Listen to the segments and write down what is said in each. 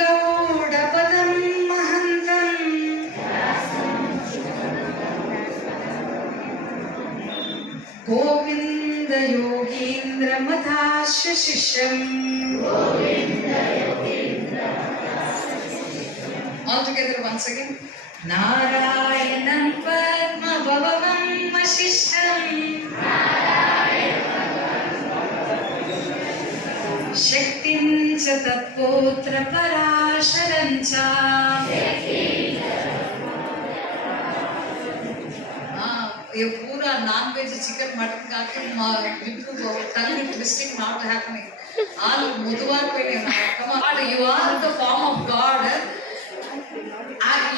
गौडपदं महन्तम् Govind योगीन्द्रमथास्य शिष्यम् all together once again नारायणं पद्मभवं वसिष्ठम् शक्तिं च तत्पुत्र पराशरं च ये पूरा non-veg chicken mutton खाके बिल्कुल tongue twisting not happening all मुदवार पे come on you are the form of God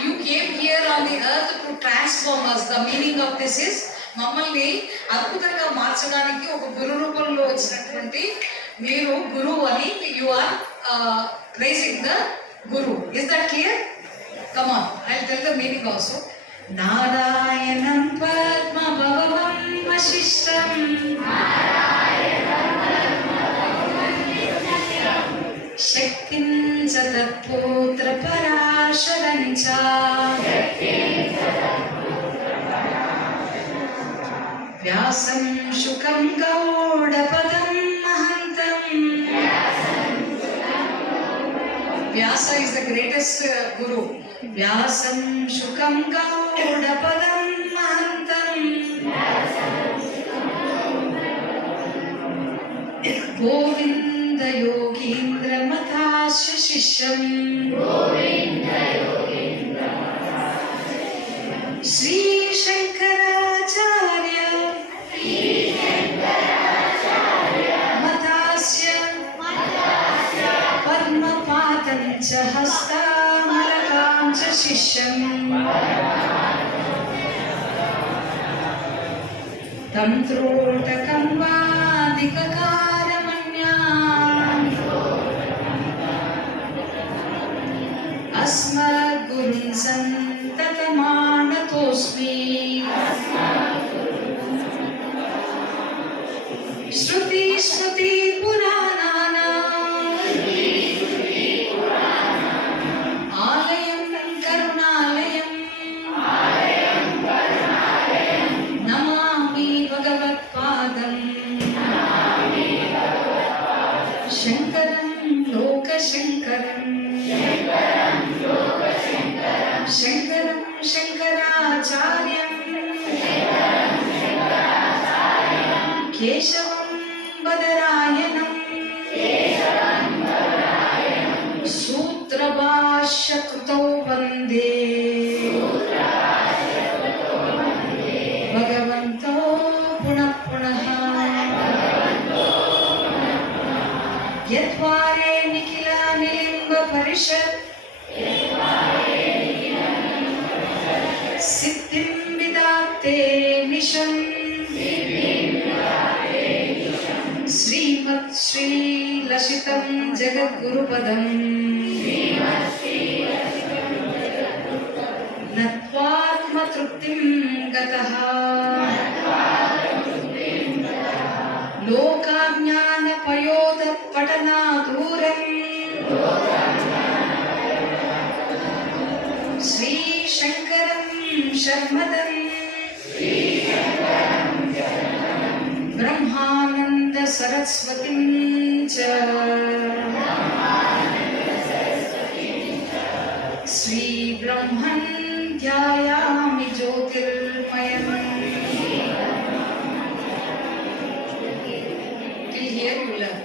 you came here on the earth to transform us the meaning of this is మమ్మల్ని అద్భుతంగా మార్చడానికి ఒక గురు రూపంలో వచ్చినటువంటి మీరు గురువు అని you are praising the guru is that clear come on I'll tell the meaning also नारायणं पद्मभवं वसिष्ठं शक्तिं च तत्पुत्र पराशरं च व्यासं शुकं गौडपदं महन्तम् Vyasa is the greatest guru. Vyasam shukam gaudapadam mahantam Govinda yogindra mathasya shishyam Sri Shankaracharya mathasya Padmapadam cha hastamalakam cha shishyam Tantrotakam vadikakaramanyam Asmad gurun santatamanatosmi Shruti shruti puranana Alayam karunalayam Namami bhagavatpadam Shankaram loka shankaram Shankaram shankaracharyam Keshavam badarayanam Sutrabhashya krutau vande Bhagavanto punah punah Yatvare nikila nilimba parishad Siddhim vidate nisham Srimat Shri Lashitam Jagat Gurupadam Natvatma Truptim Gataha Lokajnana Payoda Patana Dhuram Sri Shankaram Sharmadam Brahmananda Saraswatim cha Sri Brahman Dhyayami Jyotirmayam Till here you learn.